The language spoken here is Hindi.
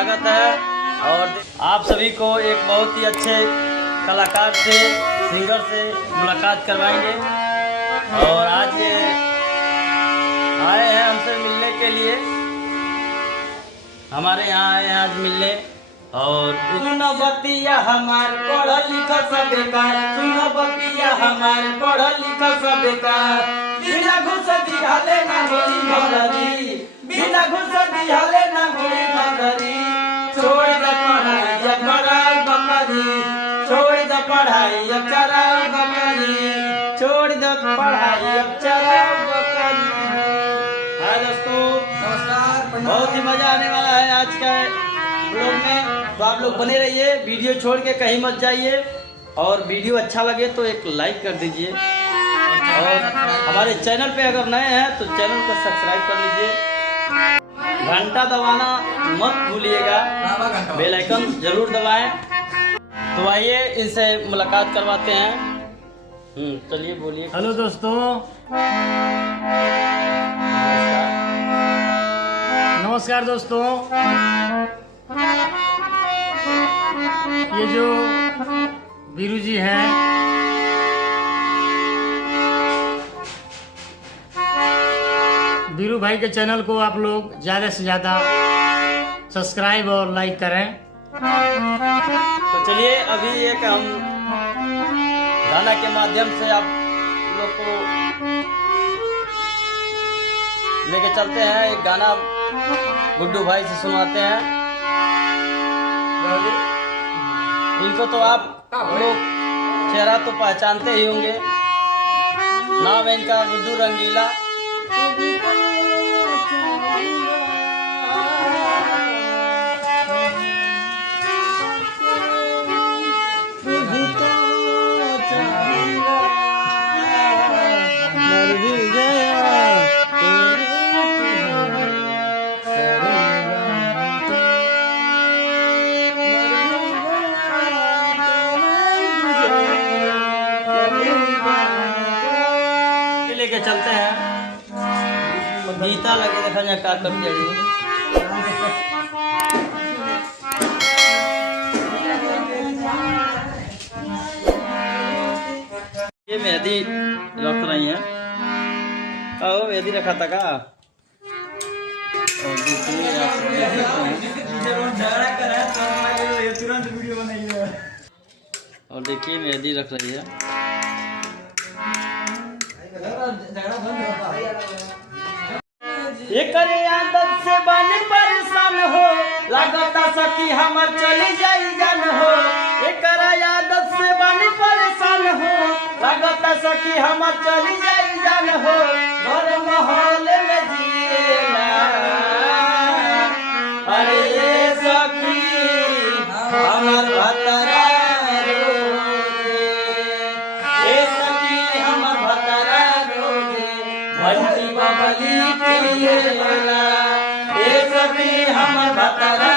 स्वागत है। और आप सभी को एक बहुत ही अच्छे कलाकार से, सिंगर से मुलाकात करवाएंगे। और आज ये आए हैं हमसे मिलने के लिए, हमारे यहाँ आए हैं आज मिलने। और सुनो बतिया हमार पढ़ लिख सब बेकार, सुनो बतिया हमार पढ़ लिख सब बेकार, बिना घुस दिहाले ना होई भंडारी, बिना घुस दिहाले ना होई भंडारी, छोड़ दे पढ़ाई अब चराऊ बकरी, छोड़ दे पढ़ाई अब चराऊ बकरी, छोड़ दे पढ़ाई अब चराऊ बकरी। हाय दोस्तों, नमस्कार। बहुत ही मजा आने वाला है आज का ब्लॉग में, तो आप लोग बने रहिए, वीडियो छोड़ के कहीं मत जाइए। और वीडियो अच्छा लगे तो एक लाइक कर दीजिए, और हमारे चैनल पे अगर नए हैं तो चैनल को सब्सक्राइब कर लीजिए, घंटा दबाना मत भूलिएगा, बेल आइकन जरूर दबाएं। तो आइए इनसे मुलाकात करवाते हैं। चलिए बोलिए। हेलो दोस्तों, नमस्कार दोस्तों। ये जो वीरू जी हैं, वीरू भाई के चैनल को आप लोग ज़्यादा से ज़्यादा सब्सक्राइब और लाइक करें। तो चलिए अभी एक हम गाना के माध्यम से आप लोग को लेके चलते हैं। एक गाना गुड्डू भाई से सुनाते हैं। इनको तो आप लोग चेहरा तो पहचानते ही होंगे, नाम है इनका गुड्डू रंगीला। लेके चलते हैं, गीता लगे देखा जाए का कर ये मेहंदी रख रही है। आओ मेहंदी रखा था का। और देखिए मेहंदी रख रही है। एक आदत से बन परेशान हो, लगता सखी हमर चली जाई जान हो। एक आदत से बन परेशान हो, लगता सखी हमर चली जाई जान हो। घर माहौल में जिएला, अरे ये सखी हमर भतरा रोजे, ये सखी हमर भतरा रोजे, बंटी बबली पिएला, ये सखी हमर भतरा